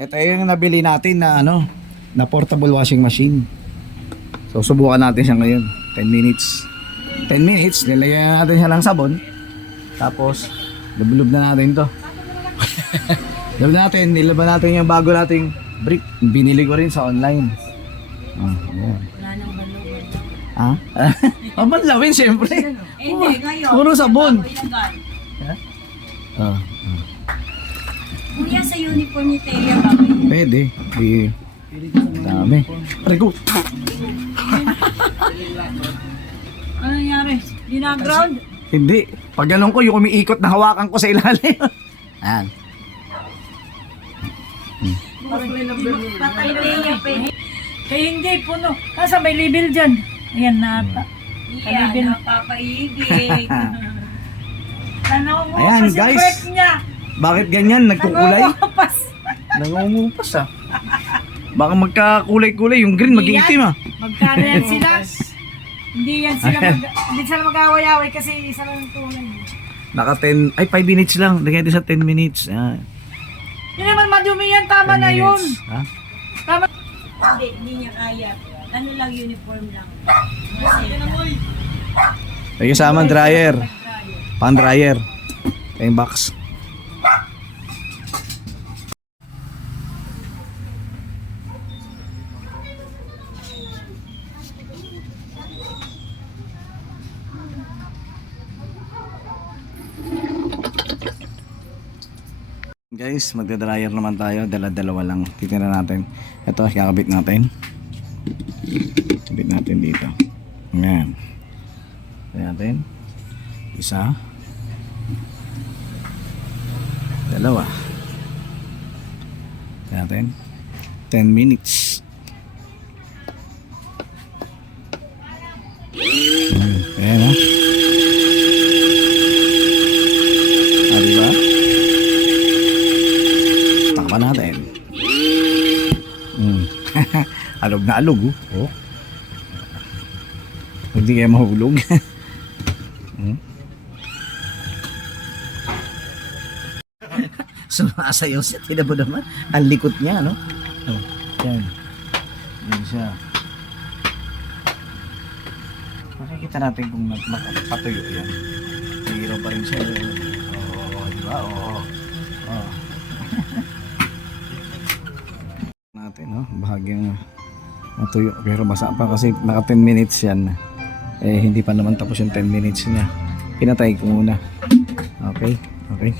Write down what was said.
Ito yung nabili natin na ano, na portable washing machine. So subukan natin siya ngayon. 10 minutes. 10 minutes, nilagyan natin siya ng sabon. Tapos lublob na natin to. Lublob natin, nilaban natin yung bago nating brick. Binili ko rin sa online. Ayan. Ha? Manlawin siyempre. Hindi, ngayon. Puro sabon. Kuya, sa uniform ni Teya ba? Pwede. Dami. Rico. Ano nangyari? Dinaground? Hindi. Pag ganun ko, yung umiikot na hawakan ko sa ilalim. Ayan. Patay Teya pa. Kaya hindi, puno. Nasa may label dyan. Ayan, nata. Iya, napapaigit. Nangungupas Ayan, yung guys. puwet niya. Bakit ganyan? Nagkukulay? Nangungupas. Nangungupas ah. Baka magkakulay-kulay. Yung green maging itim ah. Magkano yan sila? Hindi yan sila hindi sila mag-away-away kasi isa lang yung tulay. Naka 10, ay 5 minutes lang. Lagyan natin sa 10 minutes. Ayan. Hindi naman madumi yan, tama 10 na yun. minutes. Ha? Tama. Hindi niya kaya. Ano lang, uniform lang. Lagyan sa aman dryer. Pan dryer. Yung box. Guys, magda-dryer naman tayo. Dala-dalawa lang. Titira natin. Ito, kakabit natin. Kabit natin dito. Ayan. Kabit natin. Isa. Dalawa. Kabit natin. 10 minutes. Ayan ha. Diba? Takpan natin. Alog na alog oh. Hindi kaya mahulog. Sumasayaw siya. Tignan mo naman. Ang likot niya, no? Oh, yan. Yan siya. Makikita natin kung patuyo yan. Hihiraw pa rin siya. Oo, diba? Oo. Oo. Natin, no? Bahagyang natuyo. Pero basa pa kasi naka 10 minutes yan. Eh, hindi pa naman tapos yung 10 minutes niya. Pinatay ko muna. Okay? Okay.